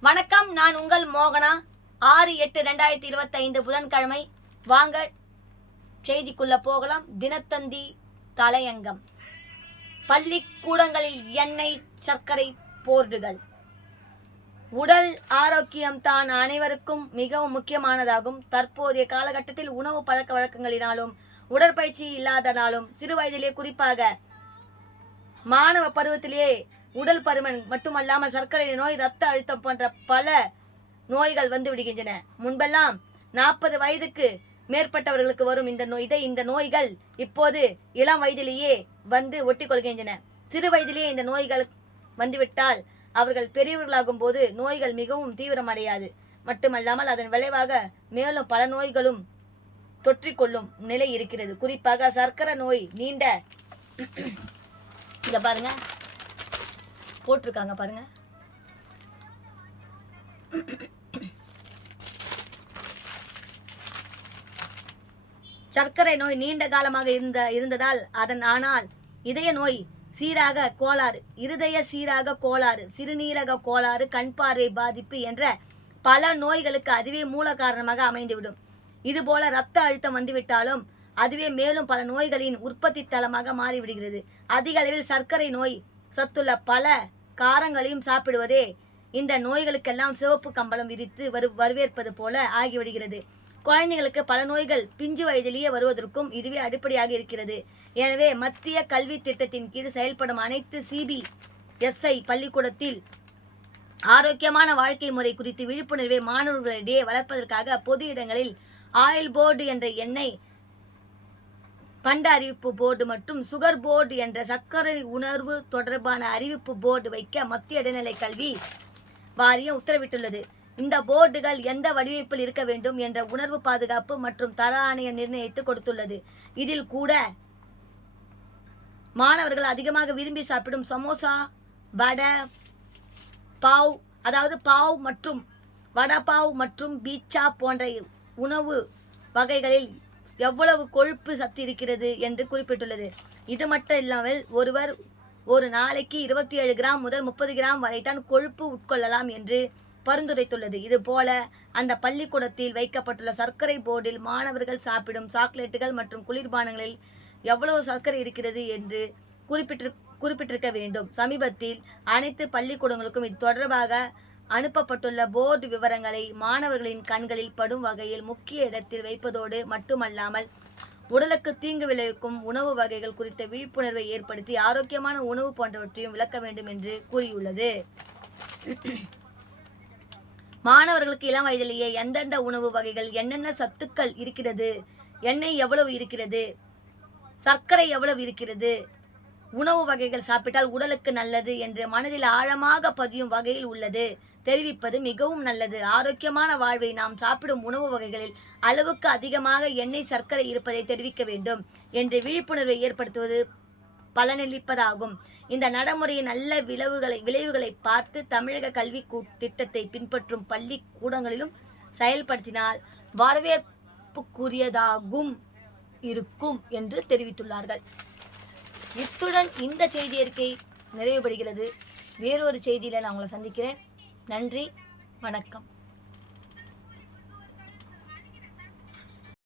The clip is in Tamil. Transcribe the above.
வணக்கம் நான் உங்கள் மோகனா. ஆறு எட்டு ரெண்டாயிரத்தி இருபத்தைந்து புதன்கிழமை. வாங்க செய்திக்குள்ள போகலாம். தினத்தந்தி தலையங்கம். பள்ளிக்கூடங்களில் எண்ணெய் சர்க்கரை போர்டுகள். உடல் ஆரோக்கியம் தான் அனைவருக்கும் மிகவும் முக்கியமானதாகும். தற்போதைய காலகட்டத்தில் உணவு பழக்க வழக்கங்களினாலும் உடற்பயிற்சி இல்லாததாலும் சிறு வயதிலே குறிப்பாக மாணவ பருவத்திலேயே உடல் பருமன் மட்டுமல்லாமல் சர்க்கரை நோய் ரத்த அழுத்தம் போன்ற பல நோய்கள் வந்து விடுகின்றன. முன்பெல்லாம் நாற்பது வயதுக்கு மேற்பட்டவர்களுக்கு வரும் இந்த நோய் இதை இந்த நோய்கள் இப்போது இளம் வயதிலேயே வந்து ஒட்டி கொள்கின்றன சிறு வயதிலேயே இந்த நோய்கள் வந்துவிட்டால் அவர்கள் பெரியவர்களாகும் போது நோய்கள் மிகவும் தீவிரமடையாது. மட்டுமல்லாமல் அதன் விளைவாக மேலும் பல நோய்களும் தொற்றிக்கொள்ளும் நிலை இருக்கிறது. குறிப்பாக சர்க்கரை நோய் நீண்ட இங்க பாருங்க. போட்டிருக்காங்க பாருங்க. சர்க்கரை நோய் நீண்ட காலமாக இருந்த இருந்ததால் அதன் ஆனால் இதய நோய் சீராக கோளாறு இருதய சீராக கோளாறு சிறுநீரக கோளாறு கண் பார்வை பாதிப்பு என்ற பல நோய்களுக்கு அதுவே மூல காரணமாக அமைந்துவிடும். இதுபோல இரத்த அழுத்தம் வந்துவிட்டாலும் அதுவே மேலும் பல நோய்களின் உற்பத்தி தளமாக மாறிவிடுகிறது. அதிக அளவில் சர்க்கரை நோய் சத்துள்ள பல காரங்களையும் சாப்பிடுவதே இந்த நோய்களுக்கெல்லாம் சிவப்பு கம்பளம் விரித்து வரு வரவேற்பது போல ஆகிவிடுகிறது. குழந்தைகளுக்கு பல நோய்கள் பிஞ்சு வயதிலேயே வருவதற்கும் இதுவே அடிப்படையாக இருக்கிறது. எனவே மத்திய கல்வி திட்டத்தின் கீழ் செயல்படும் அனைத்து சிபி எஸ்ஐ பள்ளிக்கூடத்தில் ஆரோக்கியமான வாழ்க்கை முறை குறித்து விழிப்புணர்வை மாணவர்களிடையே வளர்ப்பதற்காக பொது இடங்களில் ஆயில் போர்டு என்ற எண்ணெய் பண்ட அறிவிப்பு போர்டு மற்றும் சுகர் போர்டு என்ற சர்க்கரை உணர்வு தொடர்பான அறிவிப்பு போர்டு வைக்க மத்திய இடைநிலை கல்வி வாரியம் உத்தரவிட்டுள்ளது. இந்த போர்டுகள் எந்த வடிவமைப்பில் இருக்க வேண்டும் என்ற உணர்வு பாதுகாப்பு மற்றும் தர ஆணையம் நிர்ணயித்து கொடுத்துள்ளது. இதில் கூட மாணவர்கள் அதிகமாக விரும்பி சாப்பிடும் சமோசா வடை பாவ் அதாவது பாவ் மற்றும் வடபாவ் மற்றும் பீச்சா போன்ற உணவு வகைகளில் எவ்வளவு கொழுப்பு சத்து இருக்கிறது என்று குறிப்பிட்டுள்ளது. இது மட்டும் இல்லாமல் ஒருவர் ஒரு நாளைக்கு இருபத்தி ஏழு கிராம் முதல் முப்பது கிராம் வரைதான் கொழுப்பு உட்கொள்ளலாம் என்று பரிந்துரைத்துள்ளது. இதுபோல அந்த பள்ளிக்கூடத்தில் வைக்கப்பட்டுள்ள சர்க்கரை போர்டில் மாணவர்கள் சாப்பிடும் சாக்லேட்டுகள் மற்றும் குளிர்பானங்களில் எவ்வளவு சர்க்கரை இருக்கிறது என்று குறிப்பிட்டு குறிப்பிட்டிருக்க வேண்டும். சமீபத்தில் அனைத்து பள்ளிக்கூடங்களுக்கும் இது தொடர்பாக அனுப்பப்பட்டுள்ள போர்டு விவரங்களை மாணவர்களின் கண்களில் படும் வகையில் முக்கிய இடத்தில் வைப்பதோடு மட்டுமல்லாமல் உடலுக்கு தீங்கு விளைவிக்கும் உணவு வகைகள் குறித்த விழிப்புணர்வை ஏற்படுத்தி ஆரோக்கியமான உணவு போன்றவற்றையும் விளக்க வேண்டும் என்று கூறியுள்ளது. மாணவர்களுக்கு இளம் வயதிலேயே எந்தெந்த உணவு வகைகள் என்னென்ன சத்துக்கள் இருக்கிறது எண்ணெய் எவ்வளவு இருக்கிறது சர்க்கரை எவ்வளவு இருக்கிறது உணவு வகைகள் சாப்பிட்டால் உடலுக்கு நல்லது என்று மனதில் ஆழமாக பதியும் வகையில் உள்ளது. தெரிவிப்பது மிகவும் நல்லது. ஆரோக்கியமான வாழ்வை நாம் சாப்பிடும் உணவு வகைகளில் அளவுக்கு அதிகமாக எண்ணெய் சர்க்கரை இருப்பதை தெரிவிக்க வேண்டும் என்று விழிப்புணர்வை ஏற்படுத்துவது பலனளிப்பதாகும். இந்த நடைமுறையின் நல்ல விளைவுகளை விளைவுகளை பார்த்து தமிழக கல்வி கூ- திட்டத்தை பின்பற்றும் பள்ளி கூடங்களிலும் செயல்படுத்தினால் வரவேற்புக்குரியதாகும் இருக்கும் என்று தெரிவித்துள்ளார்கள். இத்துடன் இந்த செய்தி அறிக்கை நிறைவு பெறுகிறது வேறொரு செய்தியில் நான் உங்களை சந்திக்கிறேன். நன்றி வணக்கம்.